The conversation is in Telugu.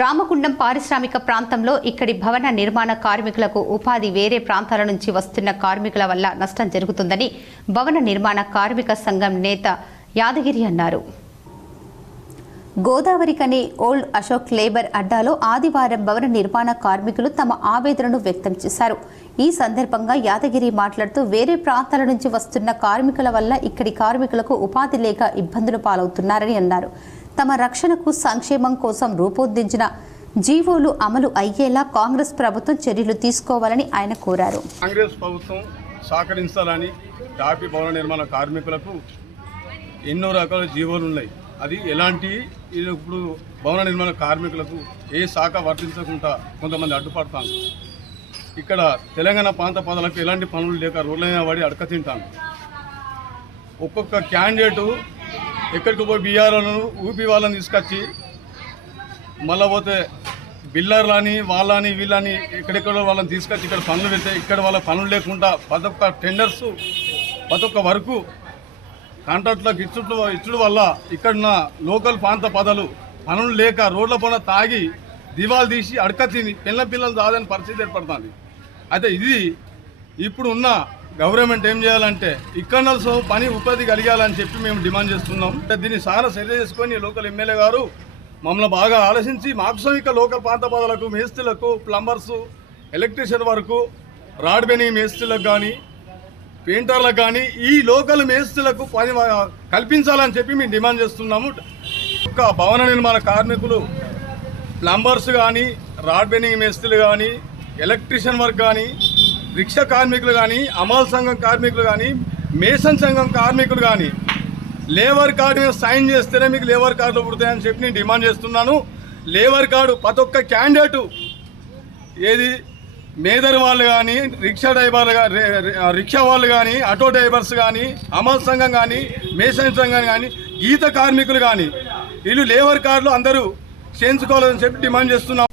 రామగుండం పారిశ్రామిక ప్రాంతంలో ఇక్కడి భవన నిర్మాణ కార్మికులకు ఉపాధి వేరే ప్రాంతాల నుంచి వస్తున్న కార్మికుల వల్ల నష్టం జరుగుతుందని భవన నిర్మాణ కార్మిక సంఘం నేత యాదగిరి అన్నారు. గోదావరి కని ఓల్డ్ అశోక్ లేబర్ అడ్డాలో ఆదివారం భవన నిర్మాణ కార్మికులు తమ ఆవేదనను వ్యక్తం చేశారు. ఈ సందర్భంగా యాదగిరి మాట్లాడుతూ వేరే ప్రాంతాల నుంచి వస్తున్న కార్మికుల వల్ల ఇక్కడి కార్మికులకు ఉపాధి లేక ఇబ్బందులు పాలవుతున్నారని అన్నారు. తమ రక్షణకు సంక్షేమం కోసం రూపొందించిన జీవోలు అమలు అయ్యేలా కాంగ్రెస్ ప్రభుత్వం చర్యలు తీసుకోవాలని ఆయన కోరారు. కాంగ్రెస్ ప్రభుత్వం సహకరించాలని టాపీ భవన నిర్మాణ కార్మికులకు ఎన్నో రకాల జీవోలు ఉన్నాయి. అది ఎలాంటి ఇప్పుడు భవన నిర్మాణ కార్మికులకు ఏ శాఖ వర్తించకుండా కొంతమంది అడ్డుపడతాను. ఇక్కడ తెలంగాణ ప్రాంత పదాలకు ఎలాంటి పనులు లేక రోడ్లైనా పడి అడక తింటాను. ఒక్కొక్క క్యాండిడేటు ఎక్కడికి పోయి బీఆర్లను ఊపి వాళ్ళని తీసుకొచ్చి మళ్ళీ పోతే బిల్లర్లని వాళ్ళని వీళ్ళని ఎక్కడెక్కడో వాళ్ళని తీసుకొచ్చి ఇక్కడ పనులు పెడితే ఇక్కడ వాళ్ళ పనులు లేకుండా ప్రతి ఒక్క టెండర్స్ ప్రతి ఒక్క వరకు కాంట్రాక్టులకు ఇచ్చుడు వల్ల ఇక్కడున్న లోకల్ ప్రాంత పదాలు పనులు లేక రోడ్ల పైన తాగి దివాలు తీసి అడక తిని పిల్లలు దాదని పరిస్థితి ఏర్పడుతుంది. అయితే ఇది ఇప్పుడు ఉన్న గవర్నమెంట్ ఏం చేయాలంటే ఇక్కడ పని ఉపాధి కలిగాలని చెప్పి మేము డిమాండ్ చేస్తున్నాం. దీన్ని చాలా చర్య చేసుకొని లోకల్ ఎమ్మెల్యే గారు మమ్మల్ని బాగా ఆలోచించి మాకు ఇక లోకల్ ప్రాంత పదాలకు మేస్త్రీలకు ప్లంబర్సు ఎలక్ట్రీషియన్ వరకు రాడ్ బెనింగ్ మేస్త్రీలకు కానీ పెయింటర్లకు కానీ ఈ లోకల్ మేస్త్రీలకు పని కల్పించాలని చెప్పి మేము డిమాండ్ చేస్తున్నాము. ఒక భవన నిర్మాణ కార్మికులు ప్లంబర్స్ కానీ రాడ్ బెనింగ్ మేస్త్రీలు కానీ ఎలక్ట్రీషియన్ వర్క్ కానీ రిక్షా కార్మికులు కానీ అమల్ సంఘం కార్మికులు కానీ మేసన్ సంఘం కార్మికులు కానీ లేబర్ కార్డు మీద సైన్ చేస్తేనే మీకు లేబర్ కార్డులు పుడతాయని చెప్పి నేను డిమాండ్ చేస్తున్నాను. లేబర్ కార్డు ప్రతి ఒక్క క్యాండిడేటు ఏది మేదర్ వాళ్ళు కానీ రిక్షా డ్రైవర్లు కానీ రిక్షా వాళ్ళు కానీ ఆటో డ్రైవర్స్ కానీ అమల్ సంఘం కానీ మేసన్ సంఘం కానీ గీత కార్మికులు కానీ వీళ్ళు లేబర్ కార్డులు అందరూ చేయించుకోవాలని చెప్పి డిమాండ్ చేస్తున్నాం.